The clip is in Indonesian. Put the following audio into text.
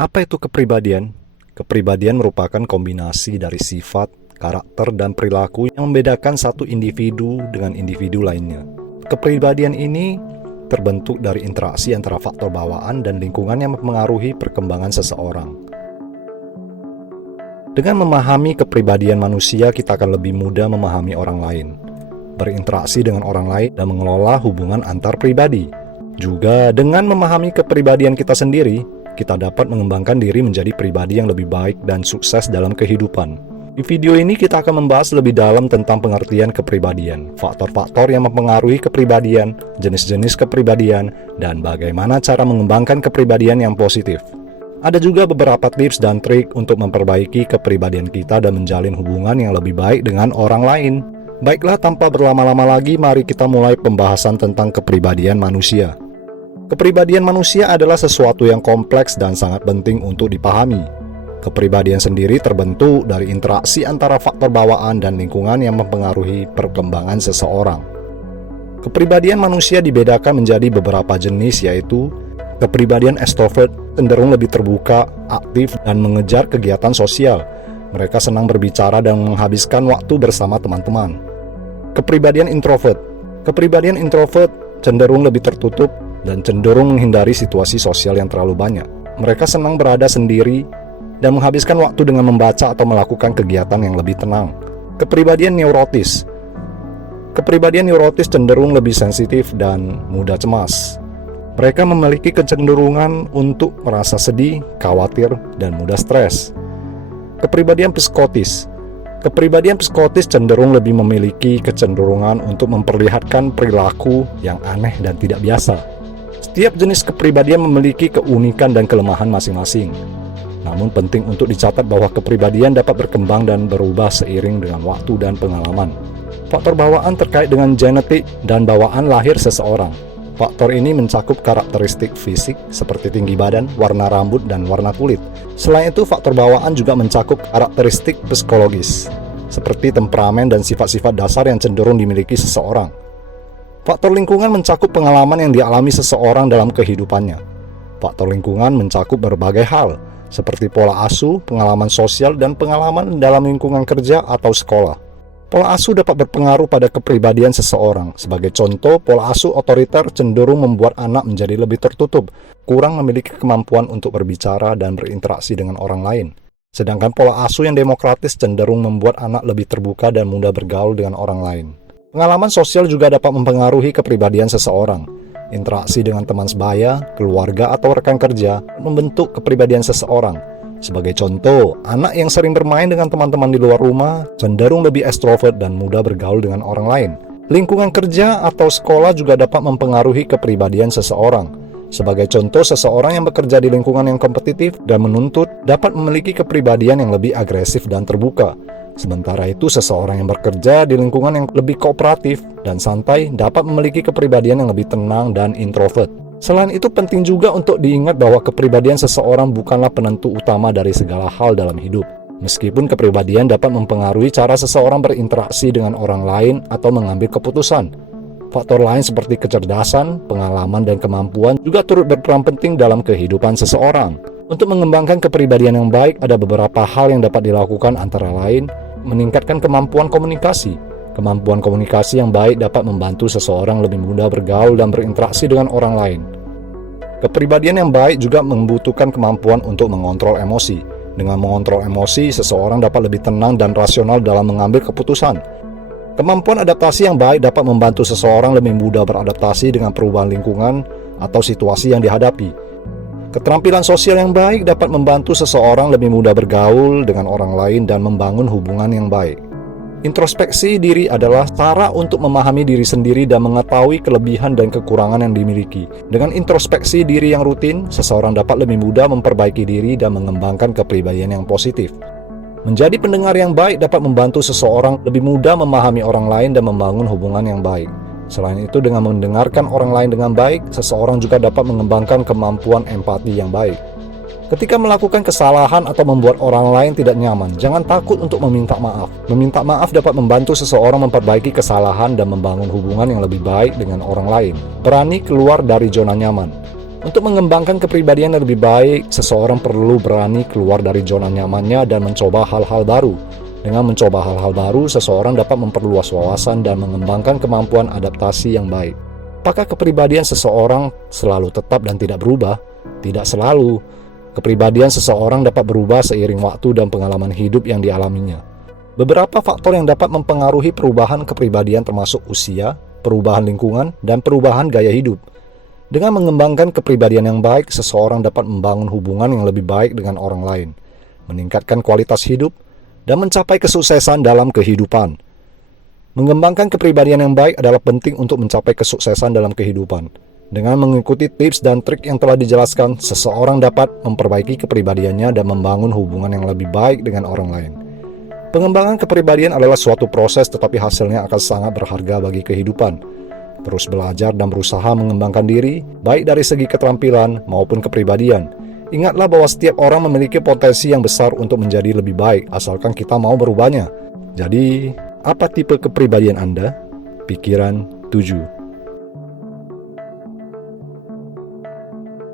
Apa itu kepribadian? Kepribadian merupakan kombinasi dari sifat, karakter, dan perilaku yang membedakan satu individu dengan individu lainnya. Kepribadian ini terbentuk dari interaksi antara faktor bawaan dan lingkungan yang mempengaruhi perkembangan seseorang. Dengan memahami kepribadian manusia, kita akan lebih mudah memahami orang lain, berinteraksi dengan orang lain, dan mengelola hubungan antar pribadi. Juga dengan memahami kepribadian kita sendiri, kita dapat mengembangkan diri menjadi pribadi yang lebih baik dan sukses dalam kehidupan. Di video ini kita akan membahas lebih dalam tentang pengertian kepribadian, faktor-faktor yang mempengaruhi kepribadian, jenis-jenis kepribadian, dan bagaimana cara mengembangkan kepribadian yang positif. Ada juga beberapa tips dan trik untuk memperbaiki kepribadian kita dan menjalin hubungan yang lebih baik dengan orang lain. Baiklah, tanpa berlama-lama lagi, mari kita mulai pembahasan tentang kepribadian manusia. Kepribadian manusia adalah sesuatu yang kompleks dan sangat penting untuk dipahami. Kepribadian sendiri terbentuk dari interaksi antara faktor bawaan dan lingkungan yang mempengaruhi perkembangan seseorang. Kepribadian manusia dibedakan menjadi beberapa jenis, yaitu kepribadian extrovert, cenderung lebih terbuka, aktif, dan mengejar kegiatan sosial. Mereka senang berbicara dan menghabiskan waktu bersama teman-teman. Kepribadian introvert. Kepribadian introvert cenderung lebih tertutup dan cenderung menghindari situasi sosial yang terlalu banyak. Mereka senang berada sendiri dan menghabiskan waktu dengan membaca atau melakukan kegiatan yang lebih tenang. Kepribadian neurotis. Kepribadian neurotis cenderung lebih sensitif dan mudah cemas. Mereka memiliki kecenderungan untuk merasa sedih, khawatir, dan mudah stres. Kepribadian psikotis. Kepribadian psikotis cenderung lebih memiliki kecenderungan untuk memperlihatkan perilaku yang aneh dan tidak biasa. Setiap jenis kepribadian memiliki keunikan dan kelemahan masing-masing. Namun penting untuk dicatat bahwa kepribadian dapat berkembang dan berubah seiring dengan waktu dan pengalaman. Faktor bawaan terkait dengan genetik dan bawaan lahir seseorang. Faktor ini mencakup karakteristik fisik seperti tinggi badan, warna rambut, dan warna kulit. Selain itu, faktor bawaan juga mencakup karakteristik psikologis, seperti temperamen dan sifat-sifat dasar yang cenderung dimiliki seseorang. Faktor lingkungan mencakup pengalaman yang dialami seseorang dalam kehidupannya. Faktor lingkungan mencakup berbagai hal, seperti pola asuh, pengalaman sosial, dan pengalaman dalam lingkungan kerja atau sekolah. Pola asuh dapat berpengaruh pada kepribadian seseorang. Sebagai contoh, pola asuh otoriter cenderung membuat anak menjadi lebih tertutup, kurang memiliki kemampuan untuk berbicara dan berinteraksi dengan orang lain. Sedangkan pola asuh yang demokratis cenderung membuat anak lebih terbuka dan mudah bergaul dengan orang lain. Pengalaman sosial juga dapat mempengaruhi kepribadian seseorang. Interaksi dengan teman sebaya, keluarga, atau rekan kerja membentuk kepribadian seseorang. Sebagai contoh, anak yang sering bermain dengan teman-teman di luar rumah cenderung lebih ekstrovert dan mudah bergaul dengan orang lain. Lingkungan kerja atau sekolah juga dapat mempengaruhi kepribadian seseorang. Sebagai contoh, seseorang yang bekerja di lingkungan yang kompetitif dan menuntut dapat memiliki kepribadian yang lebih agresif dan terbuka. Sementara itu, seseorang yang bekerja di lingkungan yang lebih kooperatif dan santai dapat memiliki kepribadian yang lebih tenang dan introvert. Selain itu, penting juga untuk diingat bahwa kepribadian seseorang bukanlah penentu utama dari segala hal dalam hidup. Meskipun kepribadian dapat mempengaruhi cara seseorang berinteraksi dengan orang lain atau mengambil keputusan. Faktor lain seperti kecerdasan, pengalaman, dan kemampuan juga turut berperan penting dalam kehidupan seseorang. Untuk mengembangkan kepribadian yang baik, ada beberapa hal yang dapat dilakukan, antara lain meningkatkan kemampuan komunikasi. Kemampuan komunikasi yang baik dapat membantu seseorang lebih mudah bergaul dan berinteraksi dengan orang lain. Kepribadian yang baik juga membutuhkan kemampuan untuk mengontrol emosi. Dengan mengontrol emosi, seseorang dapat lebih tenang dan rasional dalam mengambil keputusan. Kemampuan adaptasi yang baik dapat membantu seseorang lebih mudah beradaptasi dengan perubahan lingkungan atau situasi yang dihadapi. Keterampilan sosial yang baik dapat membantu seseorang lebih mudah bergaul dengan orang lain dan membangun hubungan yang baik. Introspeksi diri adalah cara untuk memahami diri sendiri dan mengetahui kelebihan dan kekurangan yang dimiliki. Dengan introspeksi diri yang rutin, seseorang dapat lebih mudah memperbaiki diri dan mengembangkan kepribadian yang positif. Menjadi pendengar yang baik dapat membantu seseorang lebih mudah memahami orang lain dan membangun hubungan yang baik. Selain itu, dengan mendengarkan orang lain dengan baik, seseorang juga dapat mengembangkan kemampuan empati yang baik. Ketika melakukan kesalahan atau membuat orang lain tidak nyaman, jangan takut untuk meminta maaf. Meminta maaf dapat membantu seseorang memperbaiki kesalahan dan membangun hubungan yang lebih baik dengan orang lain. Berani keluar dari zona nyaman. Untuk mengembangkan kepribadian yang lebih baik, seseorang perlu berani keluar dari zona nyamannya dan mencoba hal-hal baru. Dengan mencoba hal-hal baru, seseorang dapat memperluas wawasan dan mengembangkan kemampuan adaptasi yang baik. Apakah kepribadian seseorang selalu tetap dan tidak berubah? Tidak selalu. Kepribadian seseorang dapat berubah seiring waktu dan pengalaman hidup yang dialaminya. Beberapa faktor yang dapat mempengaruhi perubahan kepribadian termasuk usia, perubahan lingkungan, dan perubahan gaya hidup. Dengan mengembangkan kepribadian yang baik, seseorang dapat membangun hubungan yang lebih baik dengan orang lain, meningkatkan kualitas hidup, dan mencapai kesuksesan dalam kehidupan. Mengembangkan kepribadian yang baik adalah penting untuk mencapai kesuksesan dalam kehidupan. Dengan mengikuti tips dan trik yang telah dijelaskan, seseorang dapat memperbaiki kepribadiannya dan membangun hubungan yang lebih baik dengan orang lain. Pengembangan kepribadian adalah suatu proses, tetapi hasilnya akan sangat berharga bagi kehidupan. Terus belajar dan berusaha mengembangkan diri, baik dari segi keterampilan maupun kepribadian. Ingatlah bahwa setiap orang memiliki potensi yang besar untuk menjadi lebih baik, asalkan kita mau berubahnya. Jadi, apa tipe kepribadian Anda? Pikiran 7.